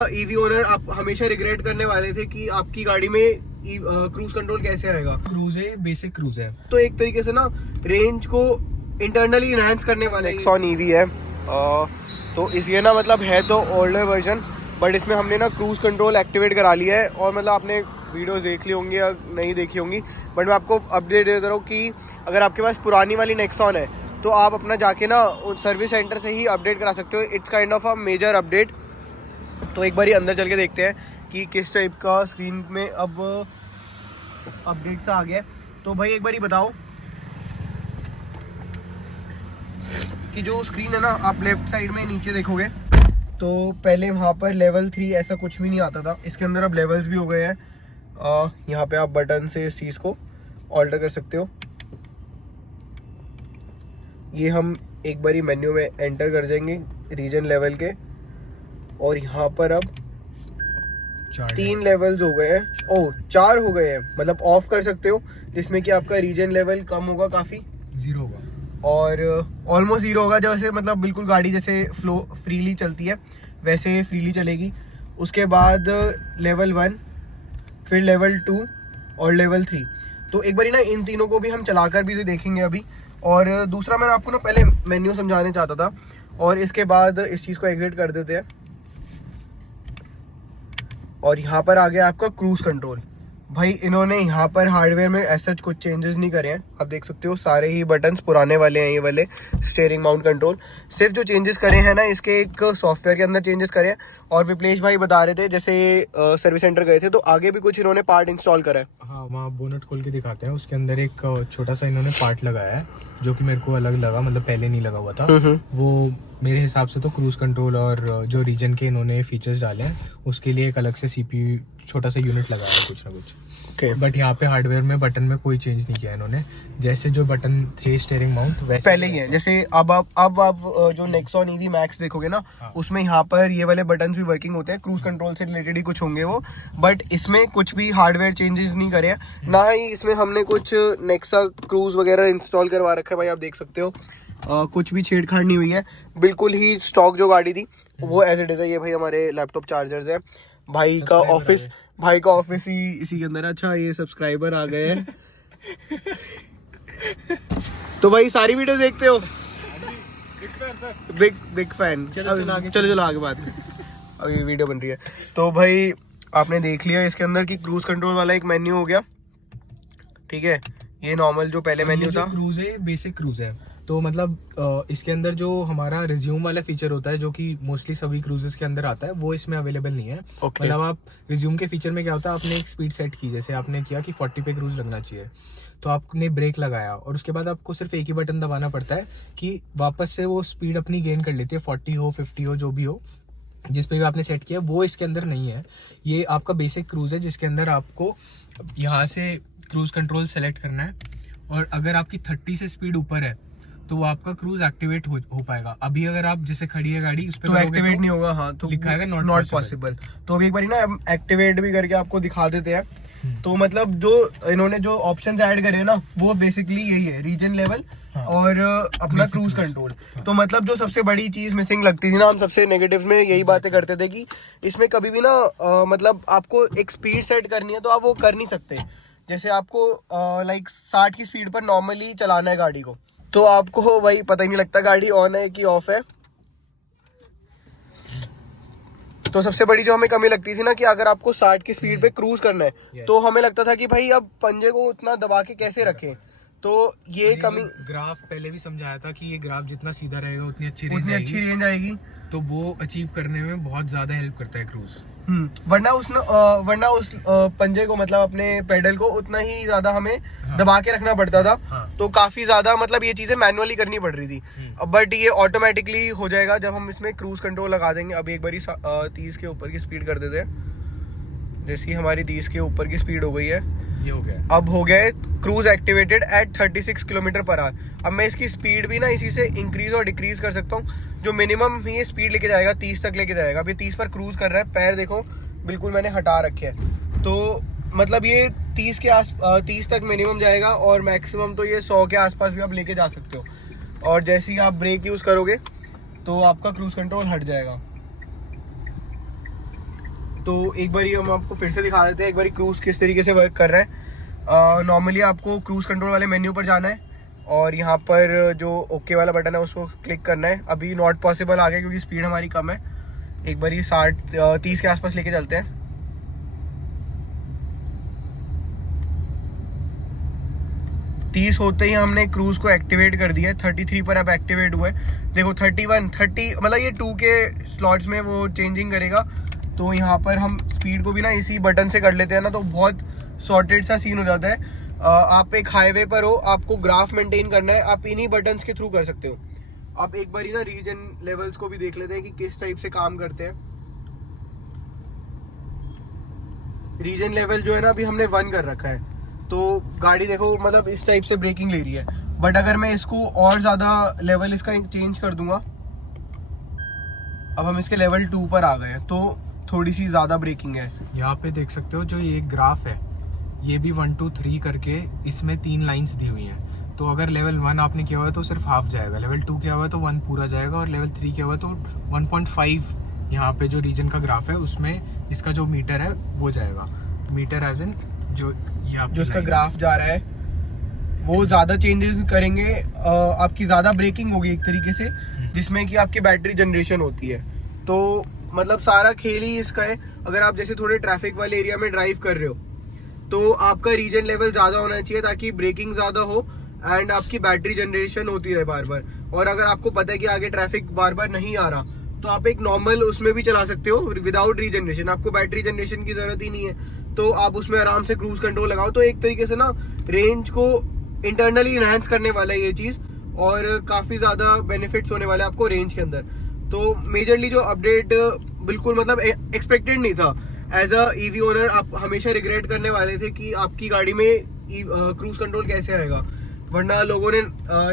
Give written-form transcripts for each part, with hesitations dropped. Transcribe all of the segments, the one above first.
EV owner आप हमेशा regret करने वाले थे कि आपकी गाड़ी में क्रूज कंट्रोल कैसे आएगा। क्रूज है, बेसिक क्रूज है। तो एक तरीके से ना रेंज को इंटरनली इनहांस करने वाला नेक्सॉन ईवी है। तो इसलिए ना मतलब है तो ओल्डर वर्जन, बट इसमें हमने ना क्रूज कंट्रोल एक्टिवेट करा लिया है। और मतलब आपने वीडियोस देख ली होंगी या नहीं देखी होंगी, बट मैं आपको अपडेट देता रहूँ कि अगर आपके पास पुरानी वाली नेक्सॉन है तो आप अपना जाके ना सर्विस सेंटर से ही अपडेट करा सकते हो। It's kind of a major update. तो एक बार अंदर चल के देखते हैं कि किस टाइप का स्क्रीन में अब अपडेट्स आ गया। तो भाई एक बार बताओ कि जो स्क्रीन है ना, आप लेफ्ट साइड में नीचे देखोगे तो पहले वहाँ पर लेवल 3 ऐसा कुछ भी नहीं आता था। इसके अंदर अब लेवल्स भी हो गए हैं। यहाँ पे आप बटन से इस चीज़ को ऑल्टर कर सकते हो। ये हम एक बारी मेन्यू में एंटर कर जाएंगे रीजन लेवल के, और यहाँ पर अब 3 लेवल्स हो गए हैं। ओह 4 हो गए हैं, मतलब ऑफ कर सकते हो, जिसमें कि आपका रीजन लेवल कम होगा, काफ़ी 0 होगा और ऑलमोस्ट 0 होगा। जैसे मतलब बिल्कुल गाड़ी जैसे फ्लो फ्रीली चलती है वैसे फ्रीली चलेगी। उसके बाद लेवल 1, फिर लेवल 2 और लेवल 3। तो एक बारी ना इन तीनों को भी हम चलाकर भी देखेंगे अभी। और दूसरा मैं आपको ना पहले मेन्यू समझाने चाहता था, और इसके बाद इस चीज़ को एग्जिट कर देते हैं। और यहाँ पर आ गया आपका क्रूज कंट्रोल। भाई इन्होंने यहाँ पर हार्डवेयर में ऐसा कुछ चेंजेस नहीं करे हैं। आप देख सकते हो सारे ही बटन्स पुराने वाले हैं, ये वाले स्टीयरिंग माउंट कंट्रोल। सिर्फ जो चेंजेस करे हैं ना, इसके एक सॉफ्टवेयर के अंदर चेंजेस करे हैं। और विप्लेश भाई बता रहे थे जैसे सर्विस सेंटर गए थे तो आगे भी कुछ इन्होंने पार्ट इंस्टॉल करा है। हाँ, वहाँ बोनट खोल के दिखाते हैं, उसके अंदर एक छोटा सा इन्होंने पार्ट लगाया है जो कि मेरे को अलग लगा, मतलब पहले नहीं लगा हुआ था। वो मेरे हिसाब से तो क्रूज कंट्रोल और जो रीजन के इन्होंने फीचर्स डाले हैं उसके लिए एक अलग से सीपीयू छोटा सा यूनिट लगाया है कुछ ना कुछ। बट यहाँ पे हार्डवेयर में बटन में कोई चेंज नहीं किया इन्होंने। जैसे जो बटन थे स्टीयरिंग माउंट वैसे पहले ही है। जैसे अब आप जो नेक्सॉन ईवी मैक्स देखोगे ना, उसमें यहाँ पर ये वाले बटन्स भी वर्किंग होते हैं। क्रूज कंट्रोल से रिलेटेड ही कुछ होंगे वो, बट इसमें कुछ भी हार्डवेयर चेंजेस नहीं करे हैं। ना ही इसमें हमने कुछ नेक्सा क्रूज वगैरह इंस्टॉल करवा रखा है। भाई आप देख सकते हो कुछ भी छेड़छाड़ नहीं हुई है, बिल्कुल ही स्टॉक जो गाड़ी थी वो एज इट इज है। ये भाई हमारे लैपटॉप चार्जर्स हैं। भाई का ऑफिस ही इसी के अंदर। अच्छा ये सब्सक्राइबर आ गए हैं। तो भाई सारी वीडियो देखते हो? Big fan. चलो आगे बात। अभी वीडियो बन रही है। तो भाई आपने देख लिया इसके अंदर कि क्रूज कंट्रोल वाला एक मेन्यू हो गया, ठीक है। ये नॉर्मल जो पहले मेन्यू था, क्रूज है, बेसिक क्रूज है। तो मतलब इसके अंदर जो हमारा रिज्यूम वाला फीचर होता है जो कि मोस्टली सभी क्रूजेस के अंदर आता है, वो इसमें अवेलेबल नहीं है। मतलब आप रिज्यूम के फीचर में क्या होता है, आपने एक स्पीड सेट की, जैसे आपने किया कि 40 पे क्रूज लगना चाहिए, तो आपने ब्रेक लगाया और उसके बाद आपको सिर्फ एक ही बटन दबाना पड़ता है कि वापस से वो स्पीड अपनी गेन कर लेती है, 40 हो 50 हो जो भी हो, जिस पे भी आपने सेट किया। वो इसके अंदर नहीं है। ये आपका बेसिक क्रूज है जिसके अंदर आपको यहाँ से क्रूज कंट्रोल सेलेक्ट करना है, और अगर आपकी 30 से स्पीड ऊपर है तो वो आपका क्रूज एक्टिवेट हो पाएगा। अभी अगर आप जैसे खड़ी है गाड़ी उस पर तो एक्टिवेट नहीं होगा। हाँ, तो लिखा है नॉट पॉसिबल। तो अभी एक बार ना एक्टिवेट भी करके आपको दिखा देते हैं। तो मतलब जो इन्होंने जो ऑप्शंस ऐड करे हैं ना, वो बेसिकली यही है, रीजन लेवल और अपना क्रूज कंट्रोल। तो मतलब जो सबसे बड़ी चीज मिसिंग लगती थी ना, हम सबसे नेगेटिव में यही बातें करते थे कि इसमें कभी भी ना मतलब आपको एक स्पीड सेट करनी है तो आप वो कर नहीं सकते। जैसे आपको लाइक 60 की स्पीड पर नॉर्मली चलाना है गाड़ी को, तो आपको भाई पता ही नहीं लगता गाड़ी ऑन है कि ऑफ है। तो सबसे बड़ी जो हमें कमी लगती थी ना कि अगर आपको 60 की स्पीड पे क्रूज करना है तो हमें लगता था कि भाई अब पंजे को उतना दबा के कैसे रखें। तो ये कमी, ग्राफ पहले भी समझाया था कि ये ग्राफ जितना सीधा रहेगा उतनी अच्छी रेंज आएगी। तो वो अचीव करने में बहुत ज्यादा हेल्प करता है क्रूज। वरना उस पंजे को मतलब अपने पेडल को उतना ही ज्यादा हमें दबा के रखना पड़ता था। तो काफी ज्यादा मतलब ये चीजें मैनुअली करनी पड़ रही थी। बट ये ऑटोमेटिकली हो जाएगा जब हम इसमें क्रूज कंट्रोल लगा देंगे। अभी एक बारी 30 के ऊपर की स्पीड कर देते हैं। जैसी हमारी 30 के ऊपर की स्पीड हो गई है, ये हो गया। अब हो गया है cruise activated at 36 kilometre per hour. अब मैं इसकी स्पीड भी ना इसी से इंक्रीज और डिक्रीज कर सकता हूँ। जो मिनिमम ये स्पीड लेके जाएगा 30 तक लेके जाएगा। अभी 30 पर क्रूज कर रहा है, पैर देखो बिल्कुल मैंने हटा रखे हैं। तो मतलब ये 30 तक मिनिमम जाएगा, और मैक्सिमम तो ये 100 के आसपास भी आप लेके जा सकते हो। और जैसे ही आप ब्रेक यूज करोगे तो आपका क्रूज कंट्रोल हट जाएगा। तो एक बार हम आपको फिर से दिखा देते हैं एक बार क्रूज़ किस तरीके से वर्क कर रहा है। नॉर्मली आपको क्रूज़ कंट्रोल वाले मेन्यू पर जाना है और यहाँ पर जो ओके वाला बटन है उसको क्लिक करना है। अभी नॉट पॉसिबल आ गया क्योंकि स्पीड हमारी कम है। एक बार 30 के आसपास लेके चलते हैं। 30 होते ही हमने क्रूज़ को एक्टिवेट कर दिया है। 33 पर अब एक्टिवेट हुआ है। देखो 31, 30 मतलब ये 2 के स्लॉट्स में वो चेंजिंग करेगा। तो यहाँ पर हम स्पीड को भी ना इसी बटन से कर लेते हैं ना, तो बहुत सॉर्टेड सा सीन हो जाता है। आप एक हाईवे पर हो, आपको ग्राफ मेंटेन करना है, आप इन्हीं बटन्स के थ्रू कर सकते हो। आप एक बार ना रीजन लेवल्स को भी देख लेते हैं कि किस टाइप से काम करते हैं। रीजन लेवल जो है ना अभी हमने 1 कर रखा है, तो गाड़ी देखो मतलब इस टाइप से ब्रेकिंग ले रही है। बट अगर मैं इसको और ज़्यादा लेवल इसका चेंज कर दूंगा, अब हम इसके लेवल 2 पर आ गए हैं तो थोड़ी सी ज़्यादा ब्रेकिंग है। यहाँ पे देख सकते हो जो ये ग्राफ है, ये भी 1 2 3 करके इसमें 3 लाइंस दी हुई हैं। तो अगर लेवल 1 आपने किया हुआ है तो सिर्फ हाफ जाएगा, लेवल 2 किया हुआ है तो 1 पूरा जाएगा, और लेवल 3 किया हुआ है तो 1.5 यहाँ पे जो रीजन का ग्राफ है उसमें इसका जो मीटर है वो जाएगा। मीटर एज इन जो इसका ग्राफ जा रहा है वो ज़्यादा चेंजेस करेंगे। आपकी ज़्यादा ब्रेकिंग होगी एक तरीके से, जिसमें कि आपकी बैटरी जनरेशन होती है। तो मतलब सारा खेल ही इसका है। अगर आप जैसे थोड़े ट्रैफिक वाले एरिया में ड्राइव कर रहे हो तो आपका रीजन लेवल ज़्यादा होना चाहिए ताकि ब्रेकिंग ज़्यादा हो एंड आपकी बैटरी जनरेशन होती रहे बार बार। और अगर आपको पता है कि आगे ट्रैफिक बार बार नहीं आ रहा तो आप एक नॉर्मल उसमें भी चला सकते हो विदाउट रीजनरेशन। आपको बैटरी जनरेशन की ज़रूरत ही नहीं है, तो आप उसमें आराम से क्रूज कंट्रोल लगाओ। तो एक तरीके से ना रेंज को इंटरनली इनहेंस करने वाला है ये चीज़, और काफ़ी ज़्यादा बेनिफिट्स होने वाले हैं आपको रेंज के अंदर। तो मेजरली जो अपडेट बिल्कुल मतलब एक्सपेक्टेड नहीं था। एज अ ईवी ओनर आप हमेशा रिग्रेट करने वाले थे कि आपकी गाड़ी में क्रूज कंट्रोल कैसे आएगा, वरना लोगों ने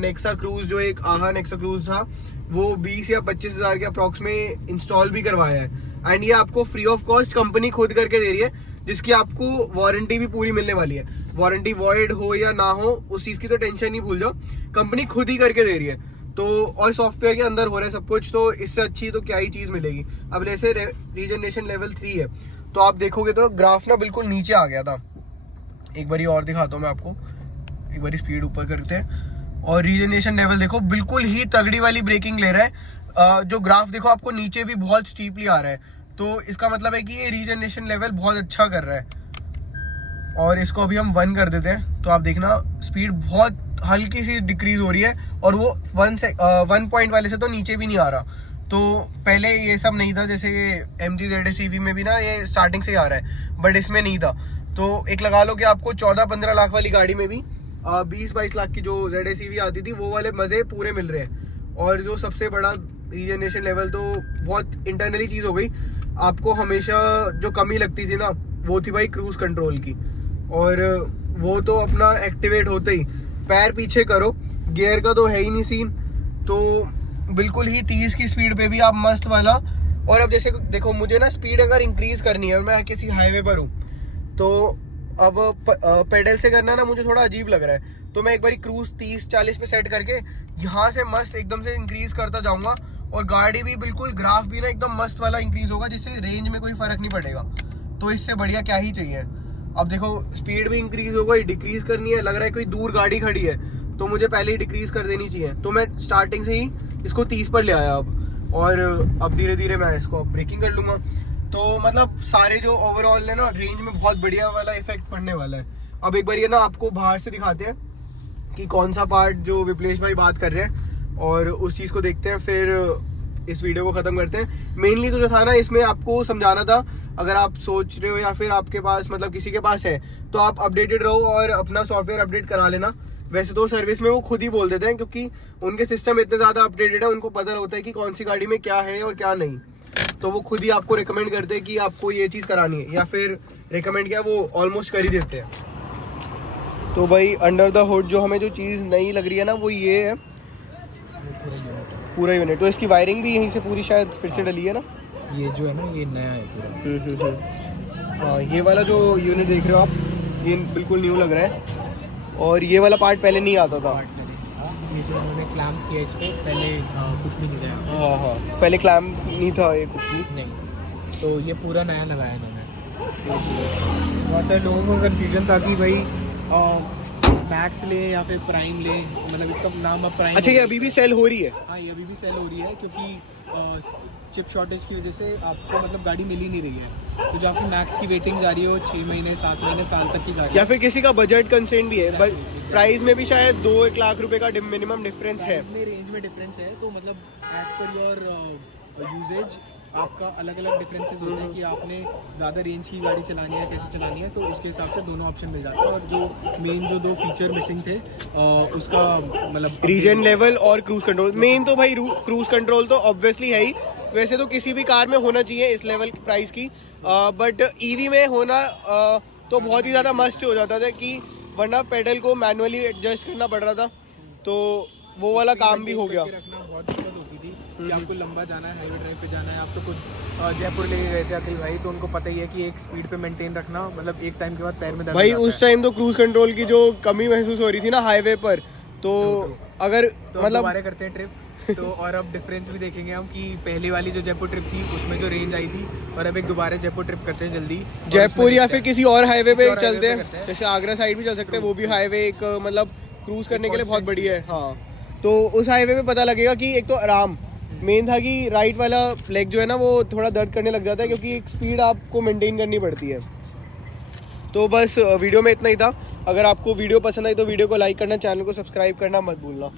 नेक्सा क्रूज जो एक आहा नेक्सा क्रूज था वो 20 या 25 हज़ार के अप्रॉक्स में इंस्टॉल भी करवाया है। एंड ये आपको फ्री ऑफ कॉस्ट कंपनी खुद करके दे रही है, जिसकी आपको वारंटी भी पूरी मिलने वाली है। वारंटी वॉइड हो या ना हो उस चीज़ की तो टेंशन ही भूल जाओ, कंपनी खुद ही करके दे रही है। तो और सॉफ्टवेयर के अंदर हो रहा है सब कुछ, तो इससे अच्छी तो क्या ही चीज़ मिलेगी। अब जैसे रीजनरेशन लेवल 3 है तो आप देखोगे तो ग्राफ ना बिल्कुल नीचे आ गया था। एक बार और दिखाता हूँ मैं आपको, एक बार स्पीड ऊपर करते हैं और रीजनरेशन लेवल देखो बिल्कुल ही तगड़ी वाली ब्रेकिंग ले रहा है। जो ग्राफ देखो आपको नीचे भी बहुत स्टीपली आ रहा है, तो इसका मतलब है कि ये रीजनरेशन लेवल बहुत अच्छा कर रहा है। और इसको अभी हम 1 कर देते हैं तो आप देखना स्पीड बहुत हल्की सी डिक्रीज हो रही है, और वो 1 पॉइंट वाले से तो नीचे भी नहीं आ रहा। तो पहले ये सब नहीं था, जैसे MG ZS EV में भी ना ये स्टार्टिंग से ही आ रहा है, बट इसमें नहीं था। तो एक लगा लो कि आपको 14-15 लाख वाली गाड़ी में भी 20-22 लाख की जो ZS EV आती थी वो वाले मज़े पूरे मिल रहे हैं। और जो सबसे बड़ा रीजनरेशन लेवल तो बहुत इंटरनली चीज़ हो गई। आपको हमेशा जो कमी लगती थी ना वो थी भाई क्रूज कंट्रोल की, और वो तो अपना एक्टिवेट होते ही पैर पीछे करो, गियर का तो है ही नहीं सीन। तो बिल्कुल ही 30 की स्पीड पे भी आप मस्त वाला। और अब जैसे देखो मुझे ना स्पीड अगर इंक्रीज करनी है और मैं किसी हाईवे पर हूँ तो अब पेडल से करना ना मुझे थोड़ा अजीब लग रहा है, तो मैं एक बार क्रूज 30-40 पे सेट करके यहाँ से मस्त एकदम से इंक्रीज करता जाऊँगा, और गाड़ी भी बिल्कुल ग्राफ भी ना एकदम मस्त वाला इंक्रीज होगा, जिससे रेंज में कोई फर्क नहीं पड़ेगा। तो इससे बढ़िया क्या ही चाहिए। अब देखो स्पीड भी इंक्रीज हो गई, डिक्रीज करनी है, लग रहा है कोई दूर गाड़ी खड़ी है तो मुझे पहले ही डिक्रीज कर देनी चाहिए। तो मैं स्टार्टिंग से ही इसको 30 पर ले आया अब, और अब धीरे धीरे मैं इसको ब्रेकिंग कर लूँगा। तो मतलब सारे जो ओवरऑल है ना रेंज में बहुत बढ़िया वाला इफेक्ट पड़ने वाला है। अब एक बार ये ना आपको बाहर से दिखाते हैं कि कौन सा पार्ट जो विप्लेश भाई बात कर रहे हैं, और उस चीज़ को देखते हैं, फिर इस वीडियो को ख़त्म करते हैं। मेनली तो जो था ना इसमें आपको समझाना था, अगर आप सोच रहे हो या फिर आपके पास मतलब किसी के पास है तो आप अपडेटेड रहो और अपना सॉफ्टवेयर अपडेट करा लेना। वैसे तो सर्विस में वो खुद ही बोल देते हैं, क्योंकि उनके सिस्टम इतने ज़्यादा अपडेटेड है, उनको पता होता है कि कौन सी गाड़ी में क्या है और क्या नहीं। तो वो खुद ही आपको रिकमेंड करते हैं कि आपको ये चीज़ करानी है, या फिर रिकमेंड किया वो ऑलमोस्ट कर ही देते हैं। तो भाई अंडर द हुड जो हमें जो चीज़ नई लग रही है ना वो ये है पूरा यूनिट। तो इसकी वायरिंग भी यहीं से पूरी शायद फिर से डली है ना, ये जो है ना ये नया है पूरा। हाँ ये वाला जो यूनिट देख रहे हो आप ये बिल्कुल न्यू लग रहा है, और ये वाला पार्ट पहले नहीं आता था। उन्होंने क्लैम्प किया इस पे, पहले कुछ भी नहीं था। हाँ हाँ पहले क्लैम्प नहीं था ये कुछ भी नहीं। तो ये पूरा नया लगाया इन्होंने। बहुत सारे लोगों को कंफ्यूजन था कि भाई मैक्स ले या फिर प्राइम ले, मतलब इसका नाम अब प्राइम। अच्छा, ये अभी भी सेल हो रही है? हाँ, ये अभी भी सेल हो रही है क्योंकि चिप शॉर्टेज की वजह से आपको मतलब गाड़ी मिल ही नहीं रही है। तो जो आपकी मैक्स की वेटिंग जा रही है वो 6 महीने 7 महीने साल तक की जा रही है। या फिर किसी का बजट कंस्ट्रेंट भी है, प्राइस में भी शायद 2-1 लाख रुपए का मिनिमम डिफरेंस है। इसमें रेंज में डिफरेंस है, तो मतलब एज पर योर यूजेज आपका अलग अलग डिफरेंसेस होते हैं कि आपने ज़्यादा रेंज की गाड़ी चलानी है, कैसे चलानी है, तो उसके हिसाब से दोनों ऑप्शन मिल जाते हैं। और जो मेन जो 2 फीचर मिसिंग थे उसका मतलब रीजन लेवल और क्रूज कंट्रोल। मेन तो भाई क्रूज कंट्रोल तो ऑब्वियसली है ही, वैसे तो किसी भी कार में होना चाहिए इस लेवल की प्राइस की, बट ईवी में होना तो बहुत ही ज़्यादा मस्ट हो जाता था कि वरना पेडल को मैनुअली एडजस्ट करना पड़ रहा था, तो वो वाला काम भी हो गया। रखना बहुत दिक्कत होती थी कि आपको लंबा जाना है, हाईवे ड्राइव पे जाना है। आप तो खुद जयपुर ले गए थे अखिल भाई, तो उनको पता ही है कि एक स्पीड पे मेंटेन रखना मतलब एक टाइम के बाद पैर में दर्द भाई हो जाता उस टाइम तो क्रूज कंट्रोल की जो कमी महसूस हो रही थी ना हाईवे पर, तो अगर तो मतलब दोबारा करते हैं ट्रिप तो और अब डिफरेंस भी देखेंगे हम कि पहली वाली जो जयपुर ट्रिप थी उसमें जो रेंज आई थी, और अब एक दोबारा जयपुर ट्रिप करते हैं जल्दी। जयपुर या फिर किसी और हाईवे पे और चलते highway पे करते हैं, हैं। जैसे आगरा साइड भी चल सकते हैं, वो भी हाईवे एक मतलब क्रूज करने के लिए बहुत बढ़िया है। हाँ, तो उस हाईवे पे पता लगेगा कि एक तो आराम मेन था कि राइट वाला लेग जो है ना वो थोड़ा दर्द करने लग जाता है क्योंकि एक स्पीड आपको मेंटेन करनी पड़ती है। तो बस वीडियो में इतना ही था। अगर आपको वीडियो पसंद आई तो वीडियो को लाइक करना, चैनल को सब्सक्राइब करना मत भूलना।